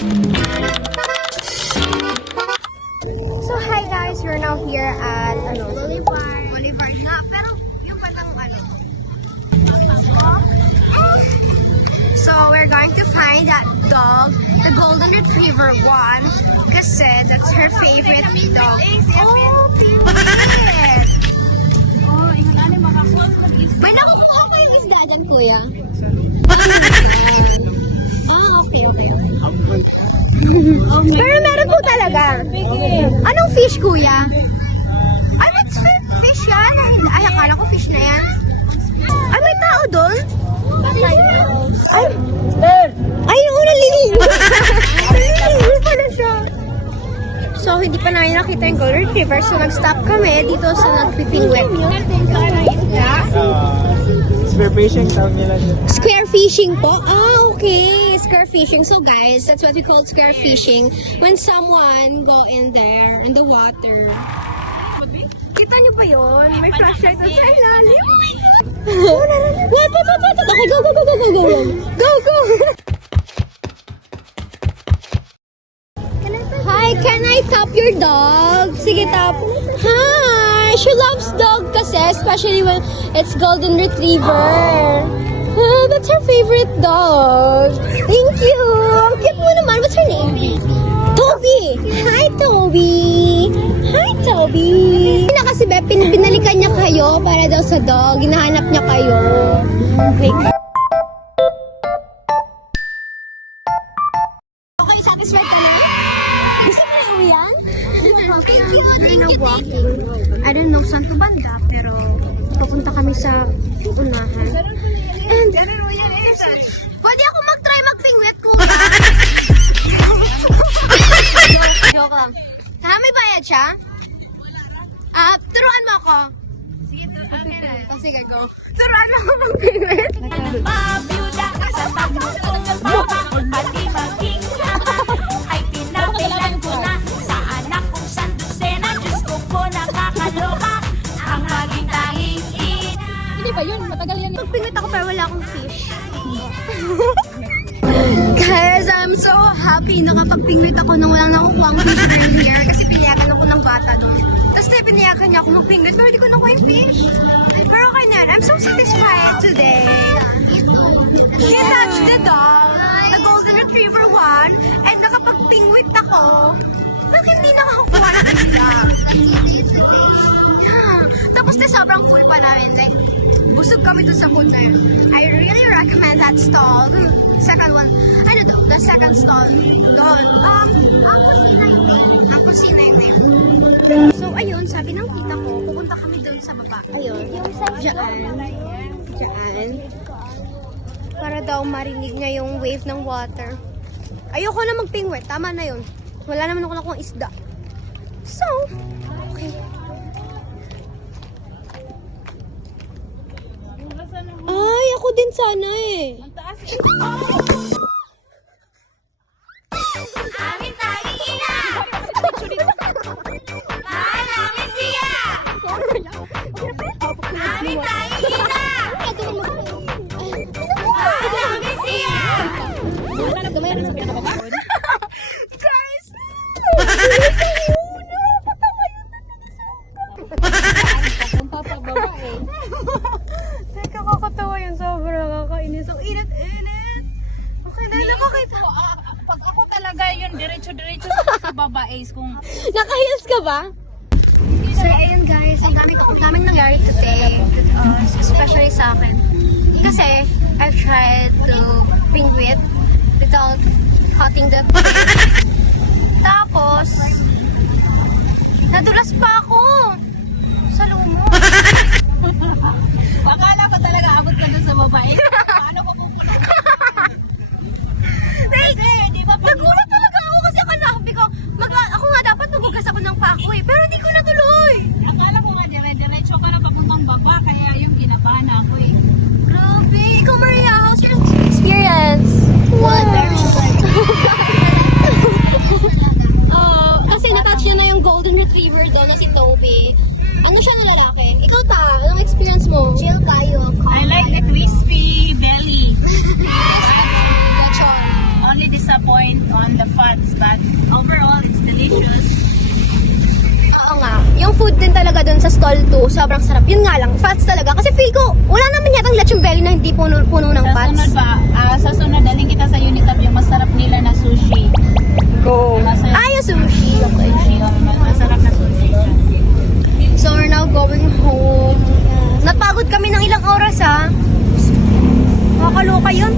So hi guys, we're now here at Boulevard nga, pero yung palang So we're going to find that dog, the golden retriever one, kasi that's her favorite dog. Oh, favorite! May nakukuha ko yung isda dyan, kuya. Okay. Pero meron po talaga. Anong fish, kuya? Ay, what's fish yan? Ay, akala ko fish na yan. Ay, may tao doon? Ay, yung naliligo. Naliligo pala siya. So, hindi pa namin nakita yung golden retriever. So, nag-stop kami dito sa nagpipingwit. Spear fishing, tawag nila dyan. Square fishing po? Okay. Square fishing. So, guys, that's what we call square fishing. When someone go in there, in the water. Kita niyo ba yun? May flashlight sa ilalim. What? Okay, go. Go. Hi, can I tap your dog? Sige, tap. Hi! She loves dog kasi, especially when it's golden retriever. Oh, that's her favorite dog. Thank you. Ang cute mo naman. What's her name? Toby. Hi, Toby. Na kasi, Bep, binalikan niya kayo para daw sa dog. Hinahanap niya kayo. Okay, satisfied ka na? Gusto mo yung yan? We're now walking. I don't know saan to banda, pero papunta kami sa unahan. And, pwede ako mag-try mag-pingwit ko. Joke lang. May bayad siya? Turuan mo ako. Sige, go. Turuan mo ako mag-pingwit. Mabiyuda ka sa pagmumulong pati maging ay pinapilan ko na sa anak kong sandusena. Diyos ko po nakakaloka ang maging tanging ina. Hindi ba yun? Matagal yan. Magpingwit ako pero wala akong fish. Guys, I'm so happy nakapagpingwit ako nang walang nakukuha ang fish earlier kasi pinayagan ako ng bata doon. Tapos pinayagan niya ako magpingwit pero hindi ko nakuha yung fish. Pero okay na, I'm so satisfied today. She hatched the dog, the golden retriever one, and nakapagpingwit ako. Bakit hindi nakakuha ng isda? Tapos sobrang full pa namin. Like, busog kami dun sa food na yun. I really recommend that stall. The second one. The second stall. Doon. Apple na yun. So, ayun, sabi ng tita ko, pupunta kami dun sa baba. Ayun. Diyan. Para daw marinig niya yung wave ng water. Ayoko na magpingwit. Tama na yun. Wala naman ako nakuha isda. So, okay. Ay, ako din sana eh. Aming tanging ina! Mahal namin siya! Aming tanging ina! Mahal namin siya! Guys! Nakakatawa yun. Sobrang nakakainis. Ang init-init. Okay na, nakakita. Pag ako talaga yun, diretso-diretso sa baba is kung... Naka-heels ka ba? So, ayun guys. Ang daming nangyari today with us. Especially sa akin. Kasi, I've tried to pingwit without cutting the Tapos, nadulas pa ako. Sa lumo. Akala ko talaga abot ka doon sa baba eh. Paano ko Nagulat talaga ako kasi akala ko, ako nga dapat magugas ako ng pako eh. Pero hindi ko natuloy. Akala ko nga dire-diretso ka na papuntang baba, kaya yung ginabahan ako eh. Grabe. Ikaw, Maria, how's your experience? Well, very good. Kasi natouch niya na yung golden retriever daw na si Toby. Ano siya na lalaki? Ikaw ta, anong experience mo? Chill kayo. I like the crispy, delicious. Oo nga. Yung food din talaga dun sa stall 2, sobrang sarap. Yun nga lang, fats talaga. Kasi feel ko, wala naman yatang lechon belly na hindi puno ng Sa fats. sunod ba, sa sunod daling kita sa Unitab yung masarap nila na sushi. Go! Masarap. Ah, yung sushi. Okay. Masarap na sushi siya. So, we're now going home. Napagod kami ng ilang oras, ha? Nakakaloka yun.